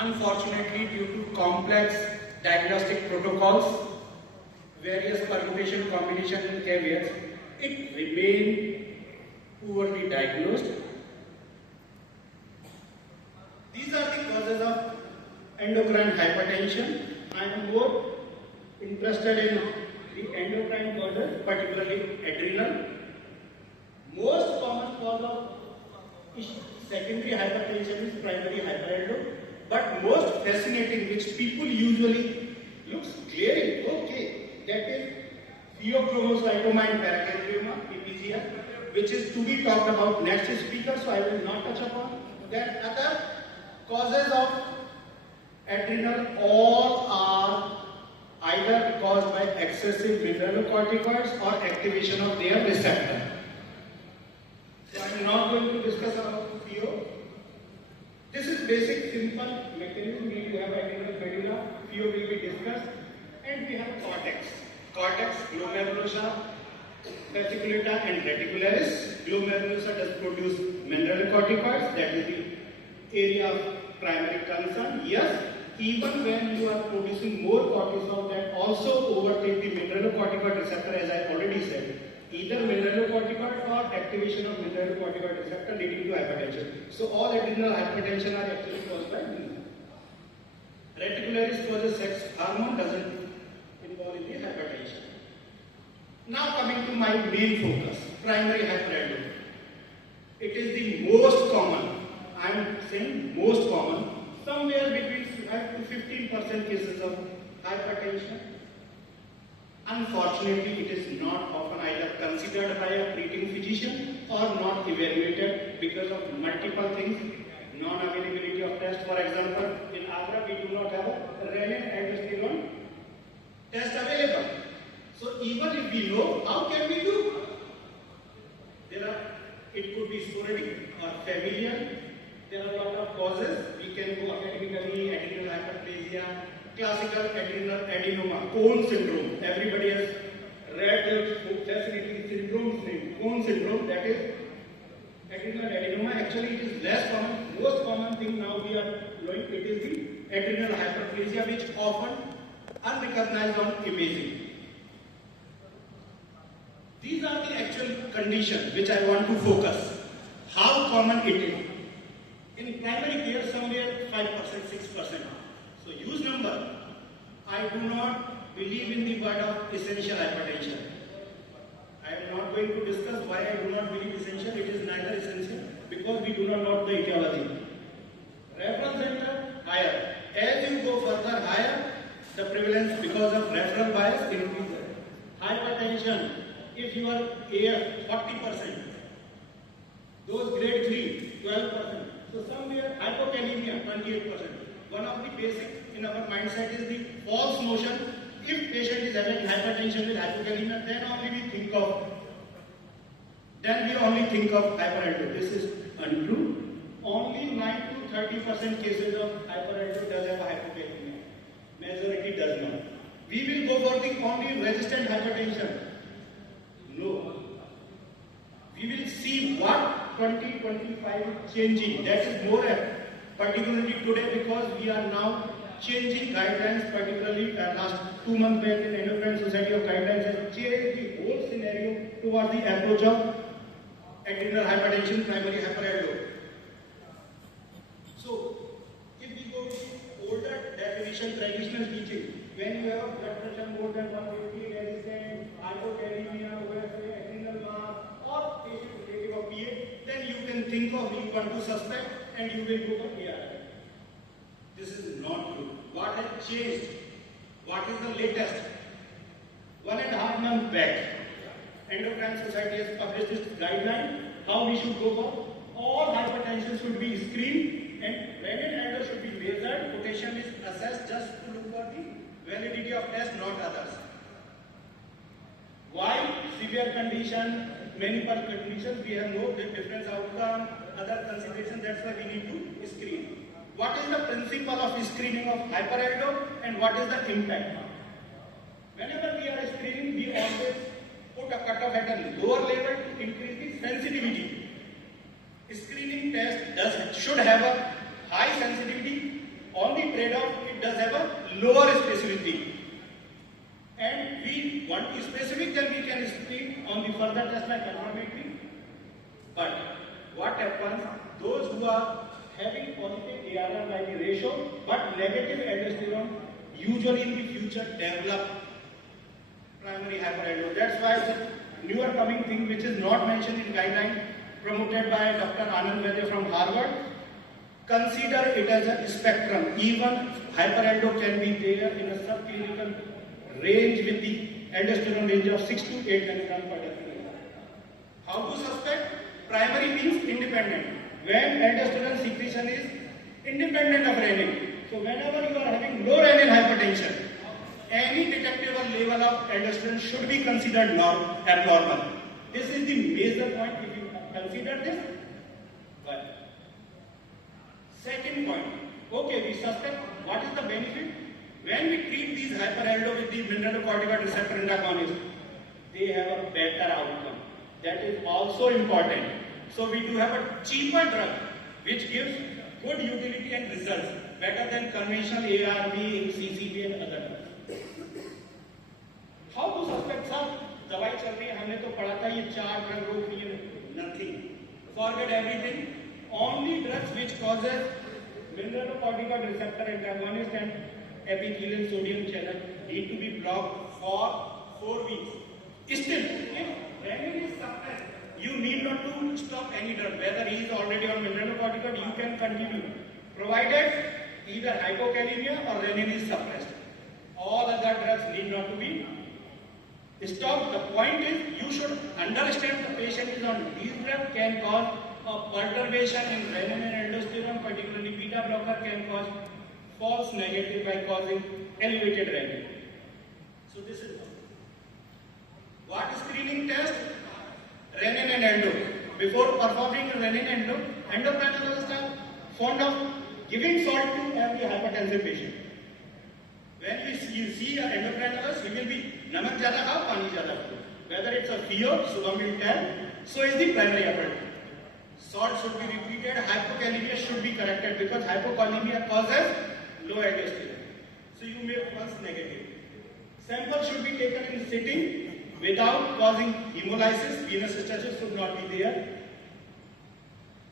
Unfortunately, due to complex diagnostic protocols, various permutation, combination and caveats, it remained poorly diagnosed. These are the causes of endocrine hypertension. I am more interested in the endocrine causes, particularly adrenal. Most common cause of secondary hypertension is primary hypertension, but most fascinating, which people usually looks glaring, okay, that is pheochromocytoma and paraganglioma, PPGR, which is to be talked about next speaker, so I will not touch upon. Then other causes of adrenal, all are either caused by excessive mineralocorticoids or activation of their receptor. So I am not going to discuss about pheo. This is basic simple mechanism. We have adrenal medulla, pheo will be discussed, and we have cortex. Cortex, glomerulosa, fasciculata and reticularis. Glomerulosa does produce mineralocorticoids, that is the area of primary concern. Yes, even when you are producing more cortisol, that also overtake the mineralocorticoid receptor, as I already said. Either mineralocorticoid or activation of mineralocorticoid receptor leading to hypertension. So all adrenal hypertension are actually caused by me. Reticularis causes sex hormone, doesn't involve in the hypertension. Now coming to my main focus, primary hypertension. It is the most common, I am saying most common, somewhere between 5 to 15% cases of hypertension. Unfortunately, it is not often either considered by a treating physician or not evaluated because of multiple things. Non-availability of tests. For example, in Agra, we do not have a renin aldosterone test available. So even if we know, how can we do? It could be sporadic or familial. There are a lot of causes. We can go academically, adrenal hyperplasia, classical adrenal adenoma, Cone syndrome. Everybody has read the fascinating syndrome's name, Cone syndrome, that is adrenal adenoma. Actually, it is less common. Most common thing now we are knowing, it is the adrenal hyperplasia, which often unrecognized on imaging. These are the actual conditions which I want to focus. How common it is. In primary care, somewhere 5%, 6%. So huge number. I do not believe in the word of essential hypertension. I am not going to discuss why I do not believe essential. It is neither essential because we do not know the etiology. Referral center, higher. As you go further higher, the prevalence because of referral bias increases. Hypertension, if you are AF, 40%. Those grade 3, 12%. So somewhere hypokalemia, 28%. One of the basic in our mindset is the false notion. If patient is having hypertension with hypokalemia, then we only think of hypertension. This is untrue. Only 9 to 30% cases of hypertension does have hypokalemia. Majority does not. We will go for the only resistant hypertension. No. We will see what 2025 is changing. That is more particularly today because we are now changing guidelines, particularly last 2 months back in Endocrine Society of Guidelines has changed the whole scenario towards the approach of adrenal hypertension, primary hypertension. So, if we go with older definition, traditional teaching, when you have a blood pressure more than 150, resistant, hypokalemia, OSA, adrenal mass, or patient relative of PA, then you can think of you want to suspect and you will go for AR. This is not true. What has changed? What is the latest? 1.5 months back, Endocrine Society has published this guideline how we should go for. All hypertension should be screened and renin aldo should be measured. Potassium is assessed just to look for the validity of test, not others. Why? Severe condition, many conditions, we have no difference outcome, other considerations, that's why we need to screen. What is the principle of screening of hyperaldo and what is the impact? Whenever we are screening, we always put a cutoff at a lower level to increase the sensitivity. Screening test should have a high sensitivity only trade-off, it does have a lower specificity. And we want to specific, then we can speak on the further test like confirmatory. But what happens, those who are having positive ARR by the ratio, but negative aldosterone, usually in the future develop primary hyperaldosteronism. That's why the newer coming thing which is not mentioned in guideline promoted by Dr. Anand Vaidya from Harvard, consider it as a spectrum. Even hyperaldo can be there in a subclinical range with the aldosterone range of 6 to 8 milligrams per deciliter. How to suspect? Primary means independent. When aldosterone secretion is independent of renin. So whenever you are having low renin hypertension, any detectable level of aldosterone should be considered abnormal. This is the major point if you consider this. But second point, okay, we suspect what is the benefit? When we treat these hyperaldo with the mineralocorticoid receptor antagonists, they have a better outcome. That is also important. So we do have a cheaper drug which gives good utility and results, better than conventional ARB, CCB and other drugs. How to suspect? Sir, दवाई चल रही है, हमने तो पढ़ा था ये 4 drug रोक रही है. Nothing. Forget everything. Only drugs which causes mineralocorticoid receptor antagonist and epithelial sodium channel need to be blocked for 4 weeks. Still, if renin is suppressed, you need not to stop any drug. Whether he is already on mineralocorticoid, you can continue, provided either hypokalemia or renin is suppressed. All other drugs need not to be stopped. The point is, you should understand the patient is on these drugs can cause a perturbation in renin and aldosterone, particularly beta blocker can cause false negative by causing elevated renin. So this is what screening test? Renin and endo. Before performing renin and endo, endocrinologists are fond of giving salt to every hypertensive patient. When you see an endocrinologist, he will be namak zyada khao, pani zyada khao. Whether it's a fear, Subham will tell, so is the primary appetite. Salt should be repeated, hypokalemia should be corrected because hypokalemia causes low aldosterone. So you may false negative. Sample should be taken in sitting without causing hemolysis. Venous stretches should not be there.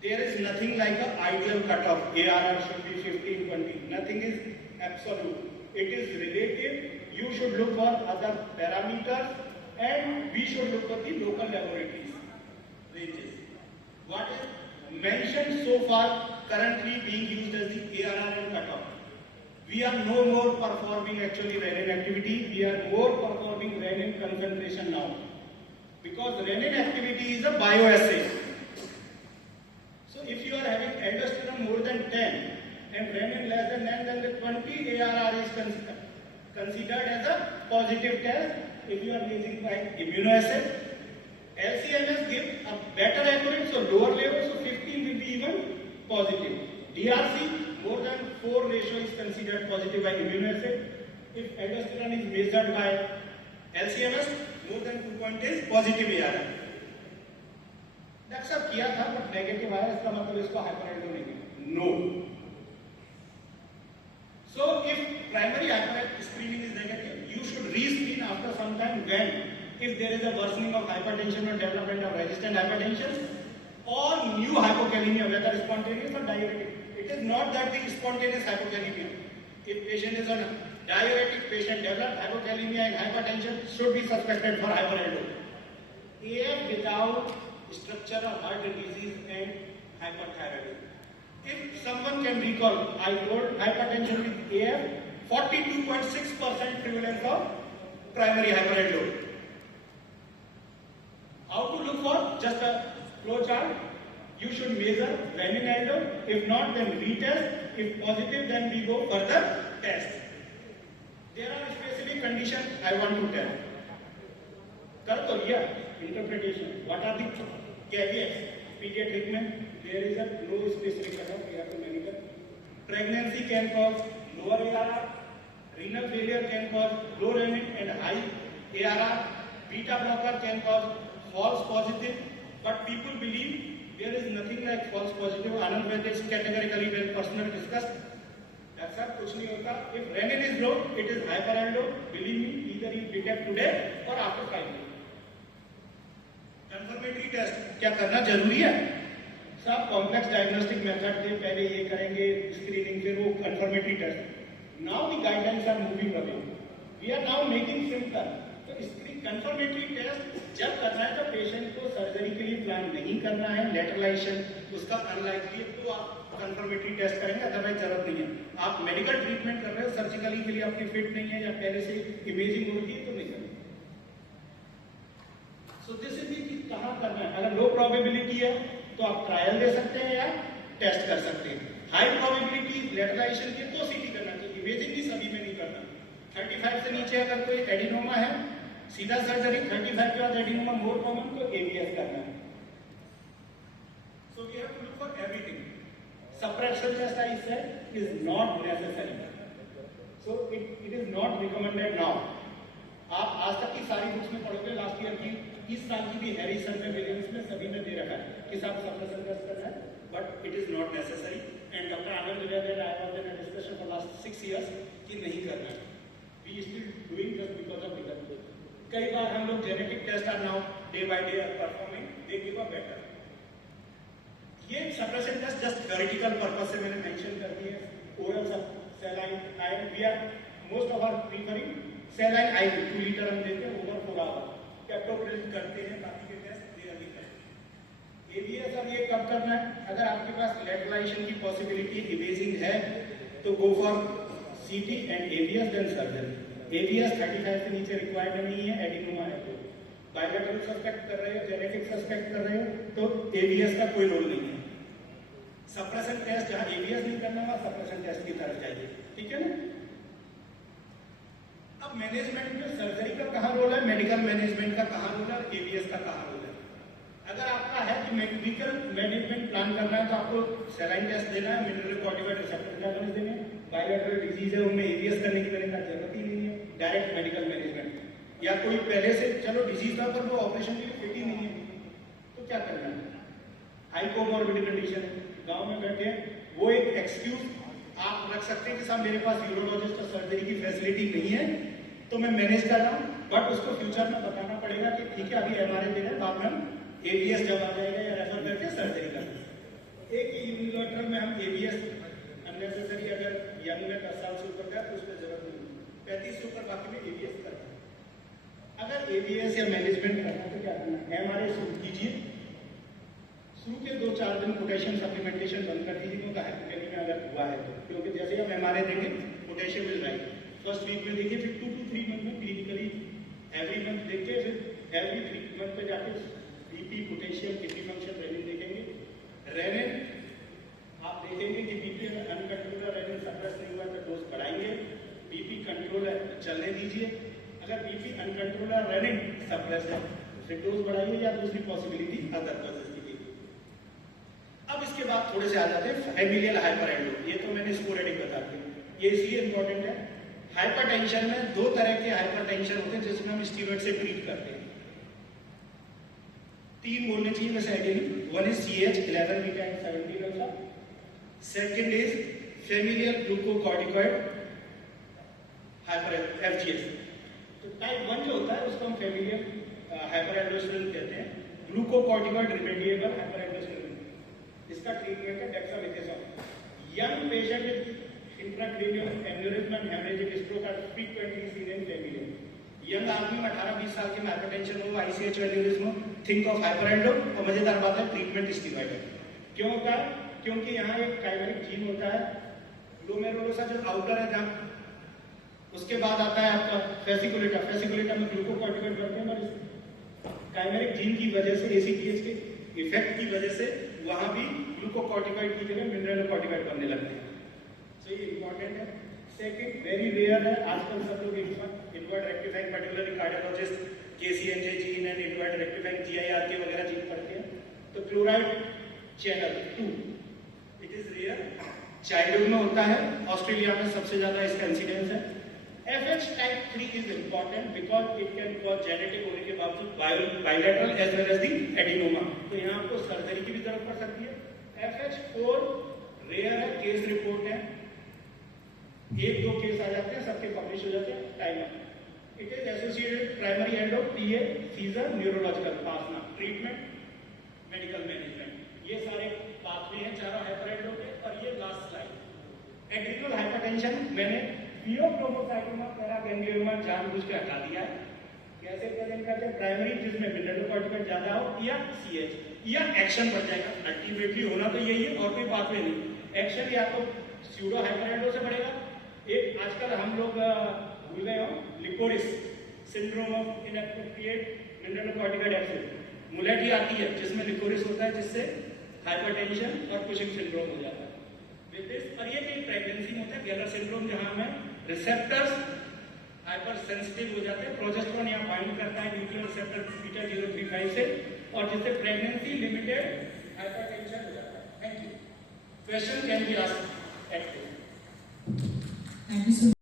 There is nothing like an ideal cutoff. ARR should be 15, 20. Nothing is absolute. It is relative. You should look for other parameters and we should look for the local laboratories ranges. What is mentioned so far currently being used as the ARR and cutoff. We are no more performing actually renin activity, we are more performing renin concentration now. Because renin activity is a bioassay. So if you are having aldosterone more than 10 and renin less than 9, then the 20 ARR is considered as a positive test if you are using by immunoassay. LCMS gives a better accuracy, so lower level, so 15 will be even positive. DRC, more than 4 ratio is considered positive by immunoassay. If aldosterone is measured by LCMS, more than 2 point is positive ARR. That's सब किया था, but negative आया, इसका मतलब इसको hyperaldo नहीं है. No. So if primary hyperaldo screening is negative, you should re-screen after some time when if there is a worsening of hypertension or development of resistant hypertension or new hypokalemia, whether spontaneous or diuretic. It is not that the spontaneous hypokalemia. If patient is on a diuretic, patient develops hypokalemia and hypertension should be suspected for hyperaldo. AF without structure of heart disease and hyperthyroidism. If someone can recall, I told hypertension with AF, 42.6% prevalence of primary hyperaldo. How to look for? Just a flow chart. You should measure renin aldo. If not, then retest. If positive, then we go further test. There are specific conditions I want to tell. Interpretation. What are the caveats? Pediatric men, there is a no specific cutoff. We have to monitor. Pregnancy can cause lower ARR. Renal failure can cause low renin and high ARR. Beta blocker can cause false positive, but people believe there is nothing like false positive. Anand Vaidya is categorically well personally discussed. That's sir कुछ नहीं होता, if renin is low it is hyper aldo, believe me, either you detect today or after 5 days. Confirmatory test क्या करना जरूरी है? सब complex diagnostic method थे, पहले ये करेंगे स्क्रीनिंग, फिर वो confirmatory test. Now the guidelines are moving away, we are now making simple. तो कंफर्मेटरी टेस्ट जब करना है तो पेशेंट को सर्जरी के लिए प्लान नहीं करना है, लेटरलाइजेशन उसका अनलाइकली है तो आप कंफर्मेटरी टेस्ट करेंगे, अदरवाइज जरूरत नहीं है। आप मेडिकल ट्रीटमेंट कर रहे हो, सर्जिकली के लिए आपकी फिट नहीं है या पहले से इमेजिंग हो रही है तो नहीं करना। सो दिस इज कि कहाँ करना है। अगर लो प्रोबेबिलिटी है तो आप ट्रायल दे सकते हैं या टेस्ट कर सकते हैं। हाई प्रोबेबिलिटी लेटरलाइजेशन की तो सीटी करना चाहिए, इमेजिंग भी सभी में नहीं करना। 35 से नीचे अगर कोई एडिनोमा है सीधा सर्जरी, 35 के बाद एडिनोमा मोर कॉमन तो एवीएस करना है। So we have to look for everything. Suppression test I said is not necessary. So it is not recommended now. आप आज तक की सारी बुक्स में पढ़ोगे, लास्ट ईयर की, इस साल की भी हैरिसन में, विलियम्स में, सभी में दे रखा है कि सब suppression test करना है, but it is not necessary. And Dr. Anand Vijay I was in a discussion for last 6 years कि नहीं करना है. We still doing just because of the कई बार हम लोग genetic test are now day by day are performing, they give a better. ये suppression test just theoretical purpose से मैंने मेंशन कर दिया है। ओरल सब saline iron, we are most of are preferring saline iron 2 litre हम देते हैं ओवर 4 आवर, कैप्टोप्रिल करते हैं, बाकी के टेस्ट रियली करें। एवीएस अब ये कब करना है? अगर आपके पास लेटरलाइजेशन की पॉसिबिलिटी इमेजिंग है तो go for CT and AVS then surgery. AVS 35 से नीचे रिक्वायर्ड नहीं है, एडिनोमा है तो बायोलैटरल सस्पेक्ट कर रहे हो, जेनेटिक सस्पेक्ट कर रहे हो तो एवीएस का कोई रोल नहीं है। सप्रेशन टेस्ट जहां एवीएस नहीं करना वहां सप्रेशन टेस्ट की तरफ जाइए, ठीक है ना। अब मैनेजमेंट में सर्जरी का कहां रोल है, मेडिकल मैनेजमेंट का कहां रोल है, एवीएस का कहां रोल है। अगर आपका है कि मेडिकल मैनेजमेंट प्लान करना है तो आपको सेलाइन टेस्ट देना है, मिनरल कॉर्टिकॉइड रिसेप्टर एनालिसिस देने हैं, बायोलैटरल डिजीज है उनमें एवीएस करने की मैंने कहा जरूरत ही नहीं है। डायरेक्ट मेडिकल मैनेजमेंट या कोई पहले से चलो डिजीज था पर वो ऑपरेशन के लिए फिट ही नहीं है तो क्या करना है, हाई कोमॉर्बिड कंडीशन है, गांव में बैठे वो एक एक्सक्यूज आप रख सकते हैं कि साहब मेरे पास यूरोलॉजिस्ट और सर्जरी की फैसिलिटी नहीं है तो मैं मैनेज कर रहा हूँ, बट उसको फ्यूचर में बताना पड़ेगा कि ठीक है अभी एमआरआई दे रहे हैं, बाद में हम एवीएस जब आ जाएगा या रेफर करके सर्जरी कर। एक यूनिलैटरल में हम एवीएस अननेसेसरी अगर यंग में 10 साल से ऊपर का तो उसमें जरूरत नहीं, 35 से ऊपर बाकी में एवीएस करना है। अगर एवीएस या मैनेजमेंट करना तो क्या करना है, एमआरआई शुरू कीजिए, शुरू के 2-4 दिन पोटेशियम सप्लीमेंटेशन बंद कर दीजिए क्योंकि हाइपोटेनिया अगर हुआ है तो, क्योंकि जैसे हम एमआरआई देंगे potassium will rise. First week में देखिए, फिर 2 to 3 मंथ में क्लिनिकली एवरी मंथ देखिए, फिर एवरी 3 मंथ पे जाके BP, potassium, kidney function, renin देखेंगे। रेनिन आप देखेंगे कि बीपी अनकंट्रोल रेनिन सप्रेस नहीं हुआ तो डोज बढ़ाएंगे, बीपी कंट्रोल है चलने दीजिए, अगर बीपी अनकंट्रोल रेनिन सप्रेस है फिर डोज बढ़ाइए या दूसरी पॉसिबिलिटी अदर कॉजेस की। अब इसके बाद थोड़े से आ जाते हैं फैमिलियल हाइपरएंडो, ये तो मैंने स्पोरेडिक बता दिया, ये इसलिए इंपॉर्टेंट है। हाइपरटेंशन में 2 तरह के हाइपरटेंशन होते हैं जिसमें हम स्टीरॉइड से ट्रीट करते हैं, 3 बोलने चाहिए वैसे ideally. One is CH11 beta and 17 alpha, second is familial glucocorticoid hyper FGS। तो टाइप 1 जो होता है उसको हम फैमिलियल हाइपरएंडोस्टेरोन कहते हैं, ग्लूकोकॉर्टिकॉइड रिमेडिएबल हाइपरएंडोस्टेरोन, इसका ट्रीटमेंट है dexamethasone. Young patient with intracranial aneurysm and haemorrhagic stroke are frequently seen in family. Young आदमी में 18-20 साल के में हाइपरटेंशन हो, ICH एन्यूरिज्म हो, थिंक ऑफ हाइपरएंडो। और मजेदार बात है ट्रीटमेंट स्टीरॉइड है। क्यों होता है? क्योंकि यहाँ एक काइमेरिक जीन होता है ग्लोमेरुलोसा जो आउटर है जहाँ, उसके बाद आता है आपका फेसिकुलेटा, फेसिकुलेटा में ग्लूकोकॉर्टिकॉइड बनते हैं और काइमेरिक जीन की वजह से, ACTH के इफेक्ट की वजह से वहां भी ग्लूकोकॉर्टिकॉइड की जगह मिनरल कॉर्टिकॉइड बनने लगते हैं। सो ये इंपॉर्टेंट है। सेकंड वेरी रेयर है, आजकल सब लोग inward rectifying particularly cardiologist KCNJ gene एंड इनवर्ट रेक्टिफाइंग GIR के वगैरह जीन पढ़ते हैं। तो chloride channel 2 it is rare, childhood में होता है, ऑस्ट्रेलिया में सबसे ज्यादा इसका इंसिडेंस है। FH type 3 is important because it can cause genetic होने के बावजूद bilateral as well as the adenoma, तो यहाँ आपको सर्जरी की भी जरूरत पड़ सकती है। FH4 रेयर है, केस रिपोर्ट है, एक दो केस आ जाते हैं, सबके पब्लिश हो जाते हैं टाइम में। It is associated primary endo PA seizure neurological पासना ट्रीटमेंट मेडिकल मैनेजमेंट, ये सारे पाथवे हैं चारों हाइपर एंडो के। और ये लास्ट स्लाइड एड्रिनल हाइपरटेंशन, मैंने फियोक्रोमोसाइटोमा पैरागैंग्लियोमा जानबूझ के हटा दिया है। कैसे प्रेजेंट करते हैं? प्राइमरी जिसमें मिनरल ज्यादा हो या सीएच या एक्शन बढ़ जाएगा। अल्टीमेटली होना तो यही है और कोई पाथवे नहीं। एक्शन या तो स्यूडो हाइपरएंडो से बढ़ेगा, एक आजकल हम लोग भूल गए हो liquorice syndrome of inappropriate mineralocorticoid excess, मुलेटी आती है जिसमें लिकोरिस होता है, जिससे हाइपरटेंशन और कुशिंग सिंड्रोम हो जाता है। विद दिस और ये भी प्रेगनेंसी में होता है गेलर सिंड्रोम, जहां में रिसेप्टर्स हाइपर सेंसिटिव हो जाते हैं। प्रोजेस्टेरोन यहाँ बाइंड करता है न्यूक्लियर रिसेप्टर बीटा 035 से, और जिससे प्रेगनेंसी लिमिटेड हाइपरटेंशन हो जाता है। Thank you. Question can be asked at this. Thank you so much.